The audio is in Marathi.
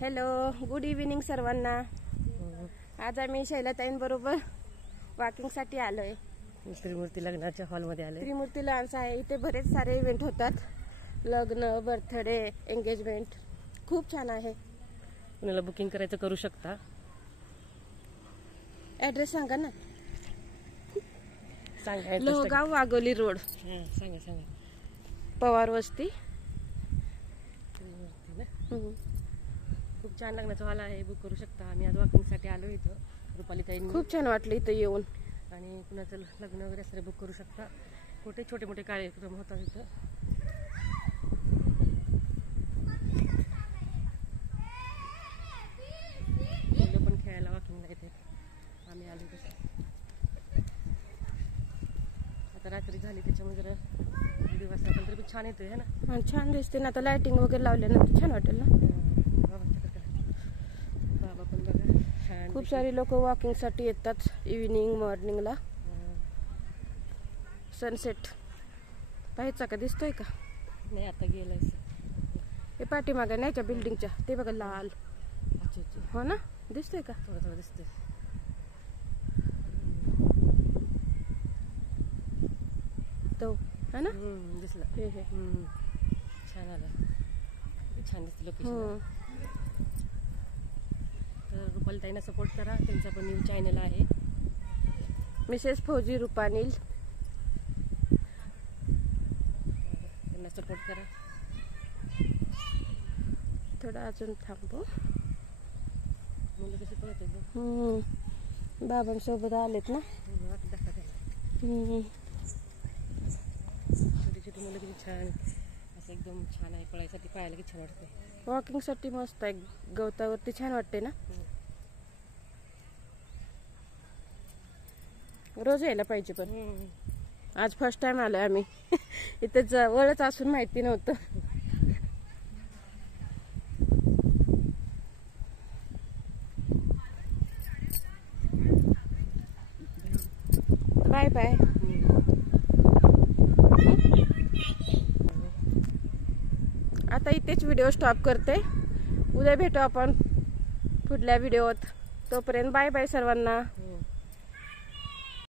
हॅलो, गुड इव्हिनिंग सर्वांना. आज आम्ही शैलाताईंबरोबर वॉकिंगसाठी आलोय. त्रिमूर्ती लग्नाच्या हॉलमध्ये आले. त्रिमूर्ती लॉन्स आहे. इथे बरेच सारे इव्हेंट होतात. लग्न, बर्थडे, एंगेजमेंट. खूप छान आहे. कुणाला बुकिंग करायचं करू शकता. ऍड्रेस सांगा ना. सांगा. लोहगाव वाघोली रोड. सांगा सांगा. पवार वस्ती. खूप छान लग्नाचा हॉल आहे. बुक करू शकता. आम्ही आज वॉकिंगसाठी आलो इथं. रुपाली ताई खूप छान वाटलं इथं येऊन. आणि कुणाचं लग्न वगैरे असं बुक करू शकता. कुठे छोटे मोठे कार्यक्रम होतात इथं. मुलं पण खेळायला वॉकिंगला येते. आम्ही आलो तसं. आता रात्री झाली त्याच्यामुळे जरा दिवस पण तरी छान येतोय है ना. छान दिसते ना. आता लाइटिंग वगैरे लावल्यानंतर छान वाटेल ना. बाबा पण बघा छान. खूप सारी लोक वॉकिंगसाठी येतात इव्हिनिंग मॉर्निंगला. सनसेट पाहायचा का? दिसतोय का? नाही आता गेलाय. हे पाठीमागे नाही बिल्डिंगच्या ते बघा लाल. अच्छा अच्छा. हो ना, दिसतोय का? थोडं थोडं दिसतंय. तो है ना. दिसला. हे हे छान आला. छान दिसते लोकेशन. तर रुपाली ताईंना सपोर्ट करा. त्यांचा पण न्यूज चॅनल आहे. मिसेस फौजी रुपानील. त्यांना सपोर्ट करा. थोडं अजून थांबू. मुलं कशी पळत आहेत. बाबांसोबत आलेत ना. दाखवा त्याला. छोटी छोटी मुलं किती छान. असं एकदम छान आहे. पळायसाठी पाहायला किती छान वाटते. वॉकिंगसाठी मस्त आहे. गवतावरती छान वाटते ना. रोज यायला पाहिजे. पण आज फर्स्ट टाइम आलोय आम्ही. इथे जवळच असून माहिती नव्हतं. Bye bye. आता इथेच व्हिडिओ स्टॉप करते. उद्या भेटू आपण पुढल्या व्हिडिओत. तोपर्यंत बाय बाय सर्वांना.